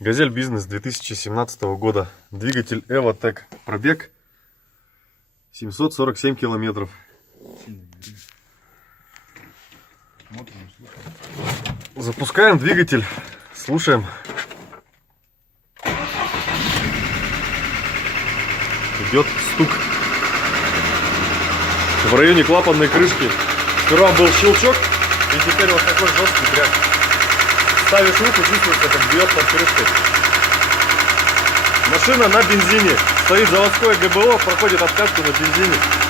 Газель Бизнес 2017 года. Двигатель Evotec. Пробег 747 километров. Запускаем двигатель. Слушаем. Идет стук. В районе клапанной крышки. Сперва был щелчок, и теперь вот такой жесткий тряк. Ставишь руку, чувствуется, как бьет под крышкой. Машина на бензине. Стоит заводское ГБО, проходит обкатку на бензине.